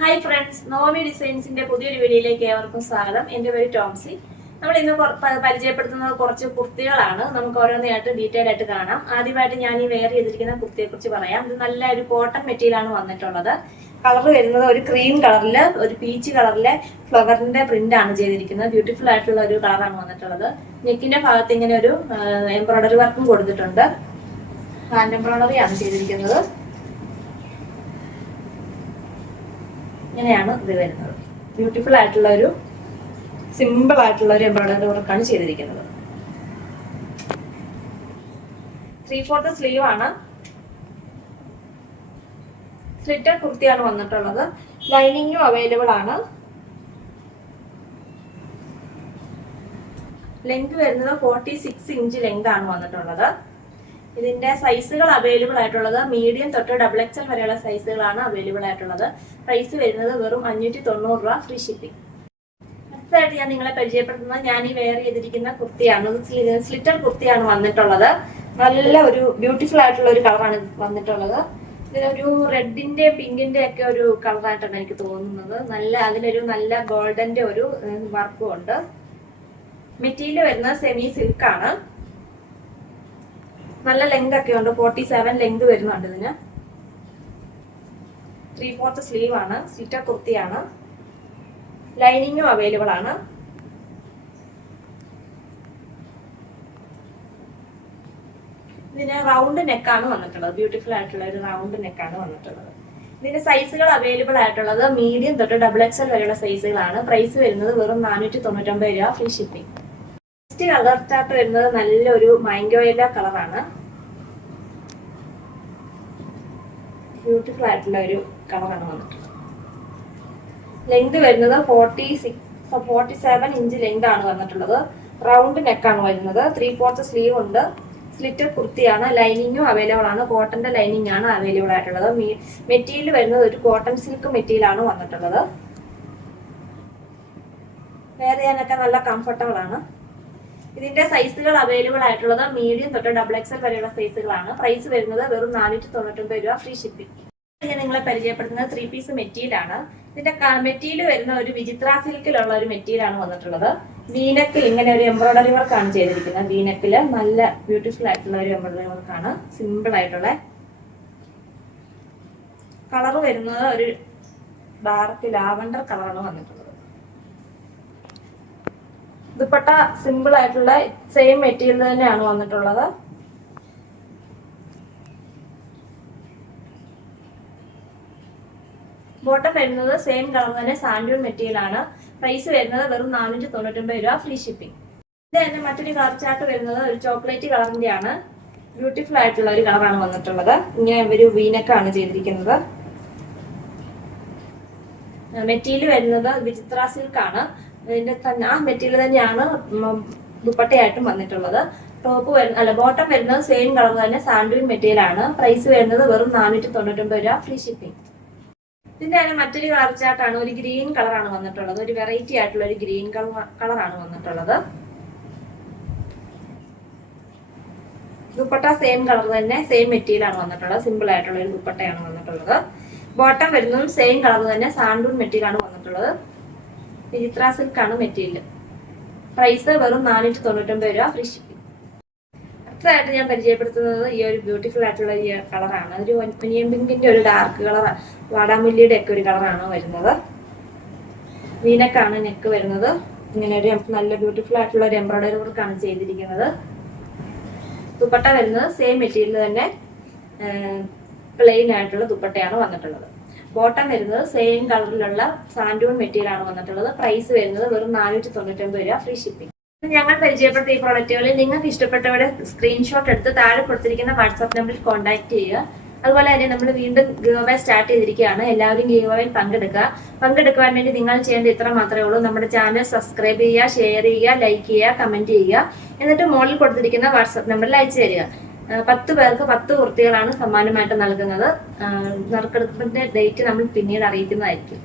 Hi friends Naomi ഡിസൈൻസിന്റെ പുതിയൊരു വീഡിയോയിലേക്ക് ഏവർക്കും സ്വാഗതം. എന്റെ പേര് ടോംസി. നമ്മൾ ഇന്ന് പരിചയപ്പെടുത്തുന്നത് കുറച്ച് കുർത്തികളാണ്. നമുക്ക് ഓരോന്നായിട്ട് ഡീറ്റെയിൽ ആയിട്ട് കാണാം. ആദ്യമായിട്ട് ഞാൻ ഈ വെയർ ചെയ്തിരിക്കുന്ന കുർത്തിയെ കുറിച്ച് പറയാം. ഇത് നല്ല ഒരു കോട്ടൺ മെറ്റീരിയൽ ആണ് വന്നിട്ടുള്ളത്. കളർ വരുന്നത് ഒരു ക്രീം കളറിൽ ഒരു പീച്ച് കളറിലെ ഫ്ലവറിന്റെ പ്രിന്റ് ആണ് ചെയ്തിരിക്കുന്നത്. ബ്യൂട്ടിഫുൾ ആയിട്ടുള്ള ഒരു കളറാണ് വന്നിട്ടുള്ളത്. നെക്കിന്റെ ഭാഗത്ത് ഇങ്ങനെ ഒരു എംബ്രോയിഡറി വർക്കും കൊടുത്തിട്ടുണ്ട്. ഹാൻഡ് എംബ്രോയിഡറി ആണ് ചെയ്തിരിക്കുന്നത്. ഇങ്ങനെയാണ് ഇത് വരുന്നത്. ബ്യൂട്ടിഫുൾ ആയിട്ടുള്ള ഒരു സിമ്പിൾ ആയിട്ടുള്ള ഒരു എംബ്രോയിഡറി വർക്കാണ് ചെയ്തിരിക്കുന്നത്. ത്രീ ഫോർത്ത് സ്ലീവ് ആണ്. സ്ലിറ്റർ കുർത്തിയാണ് വന്നിട്ടുള്ളത്. ലൈനിങ്ങും അവൈലബിൾ ആണ്. ലെങ്ത് വരുന്നത് ഫോർട്ടി സിക്സ് ഇഞ്ച് ലെങ്ത് ആണ് വന്നിട്ടുള്ളത്. ഇതിന്റെ സൈസുകൾ അവൈലബിൾ ആയിട്ടുള്ളത് മീഡിയം തൊട്ട് ഡബിൾ എക്സൽ വരെയുള്ള സൈസുകളാണ് അവൈലബിൾ ആയിട്ടുള്ളത്. പ്രൈസ് വരുന്നത് വെറും അഞ്ഞൂറ്റി തൊണ്ണൂറ് രൂപ ഫ്രീ ഷിപ്പിംഗ് അടുത്തതായിട്ട് ഞാൻ നിങ്ങളെ പരിചയപ്പെടുത്തുന്നത് ഞാൻ ഈ വെയർ ചെയ്തിരിക്കുന്ന കുർത്തിയാണ്. സ്ലിറ്റർ കുർത്തിയാണ് വന്നിട്ടുള്ളത്. നല്ല ഒരു ബ്യൂട്ടിഫുൾ ആയിട്ടുള്ള ഒരു കളറാണ് വന്നിട്ടുള്ളത്. ഇതിനൊരു റെഡിന്റെ പിങ്കിന്റെ ഒക്കെ ഒരു കളറായിട്ടാണ് എനിക്ക് തോന്നുന്നത്. നല്ല അതിലൊരു നല്ല ഗോൾഡന്റെ ഒരു വർക്കും ഉണ്ട്. മെറ്റീരിയൽ വരുന്നത് സെമി സിൽക്കാണ് നല്ല ലെങ്ത് ഒക്കെ ഉണ്ട്. ഫോർട്ടി സെവൻ ലെങ്ത് വരുന്നുണ്ട് ഇതിന്. ത്രീ ഫോർത്ത് സ്ലീവ് ആണ്. സിറ്റ കുർത്തിയാണ്. ലൈനിങ്ങും അവൈലബിൾ ആണ്. ഇതിന് റൗണ്ട് നെക്കാണ് വന്നിട്ടുള്ളത്. ബ്യൂട്ടിഫുൾ ആയിട്ടുള്ള ഒരു റൗണ്ട് നെക്കാണ് വന്നിട്ടുള്ളത്. ഇതിന്റെ സൈസുകൾ അവൈലബിൾ ആയിട്ടുള്ളത് മീഡിയം തൊട്ട് ഡബിൾ എക്സ് എക്സൽ വരെയുള്ള സൈസുകളാണ് പ്രൈസ് വരുന്നത് വെറും നാനൂറ്റി തൊണ്ണൂറ്റൊമ്പത് രൂപ free shipping next colour chart വരുന്നത് നല്ലൊരു മൈൻഡോയില കളറാണ് ബ്യൂട്ടിഫുൾ ആയിട്ടുള്ള ഒരു കളറാണ് വന്നിട്ടുള്ളത്. ലെങ്ത് വരുന്നത് forty six forty seven inch length ആണ് വന്നിട്ടുള്ളത്. റൗണ്ട് നെക്കാണ് വരുന്നത്. ത്രീ ഫോർത്ത് സ്ലീവ് ഉണ്ട്. സ്ലിറ്റർ കുർത്തിയാണ്. ലൈനിങ്ങും അവൈലബിൾ ആണ്. കോട്ടന്റെ ലൈനിങ് ആണ് അവൈലബിൾ ആയിട്ടുള്ളത്. മെറ്റീരിയൽ വരുന്നത് ഒരു കോട്ടൺ സിൽക്ക് മെറ്റീരിയൽ ആണ് വന്നിട്ടുള്ളത്. വേറെ ചെയ്യാനൊക്കെ നല്ല കംഫർട്ടബിൾ ആണ്. ഇതിന്റെ സൈസുകൾ അവൈലബിൾ ആയിട്ടുള്ളത് മീഡിയം തൊട്ട് ഡബിൾ എക്സൽ വരെയുള്ള സൈസുകളാണ്. പ്രൈസ് വരുന്നത് വെറും നാനൂറ്റി തൊണ്ണൂറ്റൊമ്പത് രൂപ ഫ്രീ ഷിപ്പിംഗ് ഞാൻ നിങ്ങളെ പരിചയപ്പെടുത്തുന്നത് ത്രീ പീസ് മെറ്റീരിയൽ ആണ്. ഇതിന്റെ മെറ്റീരിയൽ വരുന്ന ഒരു വിചിത്ര സിൽക്കിലുള്ള ഒരു മെറ്റീരിയൽ ആണ് വന്നിട്ടുള്ളത്. വീനക്കിൽ ഇങ്ങനെ ഒരു എംബ്രോയിഡറി വർക്ക് ആണ് ചെയ്തിരിക്കുന്നത്. വീനക്കിൽ നല്ല ബ്യൂട്ടിഫുൾ ആയിട്ടുള്ള ഒരു എംബ്രോയിഡറി വർക്കാണ് സിമ്പിൾ ആയിട്ടുള്ള കളർ വരുന്നത് ഒരു ഡാർക്ക് ലാവണ്ടർ കളറാണ് വന്നിട്ടുള്ളത്. ദുപ്പട്ട സിമ്പിൾ ആയിട്ടുള്ള സെയിം മെറ്റീരിയൽ തന്നെയാണ് വന്നിട്ടുള്ളത്. ബോട്ടം വരുന്നത് സെയിം കളർ തന്നെ സാൻഡ്യൂൺ മെറ്റീരിയൽ ആണ്. പ്രൈസ് വരുന്നത് വെറും നാനൂറ്റി തൊണ്ണൂറ്റൊമ്പത് രൂപ ഫ്രീ ഷിപ്പിംഗ് ഇത് തന്നെ മറ്റൊരു കളർ ചാർട്ട് വരുന്നത് ഒരു ചോക്ലേറ്റ് കളറിന്റെ ആണ് ബ്യൂട്ടിഫുൾ ആയിട്ടുള്ള ഒരു കളറാണ് വന്നിട്ടുള്ളത്. ഇങ്ങനെ ഒരു വീനക്കാണ് ചെയ്തിരിക്കുന്നത്. മെറ്റീരിയൽ വരുന്നത് വിചിത്ര സിൽക്ക് ആണ് ഇതിന്റെ തന്നെ ആ മെറ്റീരിയൽ തന്നെയാണ് ദുപ്പട്ടയായിട്ടും വന്നിട്ടുള്ളത്. ടോപ്പ് വരുന്ന അല്ല ബോട്ടം വരുന്നത് സെയിം കളർ തന്നെ സാൻഡ്വിൻ മെറ്റീരിയൽ ആണ്. പ്രൈസ് വരുന്നത് വെറും നാനൂറ്റി തൊണ്ണൂറ്റൊമ്പത് രൂപ ഫ്രീ ഷിപ്പിംഗ് ഇതിന്റെ തന്നെ മറ്റൊരു കളർ ഒരു ഗ്രീൻ കളറാണ് വന്നിട്ടുള്ളത്. ഒരു വെറൈറ്റി ആയിട്ടുള്ള ഒരു ഗ്രീൻ കളർ കളറാണ് വന്നിട്ടുള്ളത്. ദുപ്പട്ട സെയിം കളർ തന്നെ സെയിം മെറ്റീരിയൽ ആണ് വന്നിട്ടുള്ളത്. സിമ്പിൾ ആയിട്ടുള്ള ഒരു ദുപ്പട്ടയാണ് വന്നിട്ടുള്ളത്. ബോട്ടം വരുന്നതും സെയിം കളർ തന്നെ സാൻഡൂൺ മെറ്റീരിയൽ ആണ് വന്നിട്ടുള്ളത്. വിചിത്ര ആണ് മെറ്റീരിയൽ പ്രൈസ് വെറും നാനൂറ്റി തൊണ്ണൂറ്റൊമ്പത് രൂപ ഫ്രീ ഷിപ്പിംഗ് അടുത്തതായിട്ട് ഞാൻ പരിചയപ്പെടുത്തുന്നത് ഈ ഒരു ബ്യൂട്ടിഫുൾ ആയിട്ടുള്ള ഈ കളറാണ് ഒരു ഒനിയൻ പിങ്കിന്റെ ഒരു ഡാർക്ക് കളർ വാടാമുല്ലിയുടെ ഒക്കെ ഒരു കളറാണ് വരുന്നത്. വീനക്കാണ് നെക്ക് വരുന്നത്. ഇങ്ങനെ ഒരു നല്ല ബ്യൂട്ടിഫുൾ ആയിട്ടുള്ള ഒരു എംബ്രോയിഡറി വർക്കാണ് ചെയ്തിരിക്കുന്നത്. ദുപ്പട്ട വരുന്നത് സെയിം മെറ്റീരിയൽ തന്നെ. പ്ലെയിൻ ആയിട്ടുള്ള ദുപ്പട്ടയാണ് വന്നിട്ടുള്ളത്. ബോട്ടം വരുന്നത് സെയിം കളറിലുള്ള സാൻഡൂൺ മെറ്റീരിയൽ ആണ് വന്നിട്ടുള്ളത്. പ്രൈസ് വരുന്നത് വെറും നാനൂറ്റി തൊണ്ണൂറ്റൊമ്പത് രൂപ ഫ്രീ ഷിപ്പിംഗ് ഞങ്ങൾ പരിചയപ്പെടുത്തിയ ഈ പ്രോഡക്റ്റുകളിൽ നിങ്ങൾക്ക് ഇഷ്ടപ്പെട്ടവരുടെ സ്ക്രീൻഷോട്ട് എടുത്ത് താഴെ കൊടുത്തിരിക്കുന്ന വാട്സാപ്പ് നമ്പറിൽ കോൺടാക്ട് ചെയ്യുക. അതുപോലെ തന്നെ നമ്മൾ വീണ്ടും ഗീവേ സ്റ്റാർട്ട് ചെയ്തിരിക്കുകയാണ്. എല്ലാവരും ഗീവയിൽ പങ്കെടുക്കുക. പങ്കെടുക്കാൻ വേണ്ടി നിങ്ങൾ ചെയ്യേണ്ടത് ഇത്ര മാത്രമേ ഉള്ളൂ. നമ്മുടെ ചാനൽ സബ്സ്ക്രൈബ് ചെയ്യുക ഷെയർ ചെയ്യുക ലൈക്ക് ചെയ്യുക കമന്റ് ചെയ്യുക. എന്നിട്ട് മോളിൽ കൊടുത്തിരിക്കുന്ന വാട്സാപ്പ് നമ്പറിൽ അയച്ചു തരിക. പത്ത് പേർക്ക് പത്ത് കുർത്തികളാണ് സമ്മാനമായിട്ട് നൽകുന്നത്. നറുക്കെടുപ്പിന്റെ ഡേറ്റ് നമ്മൾ പിന്നീട് അറിയിക്കുന്നതായിരിക്കും.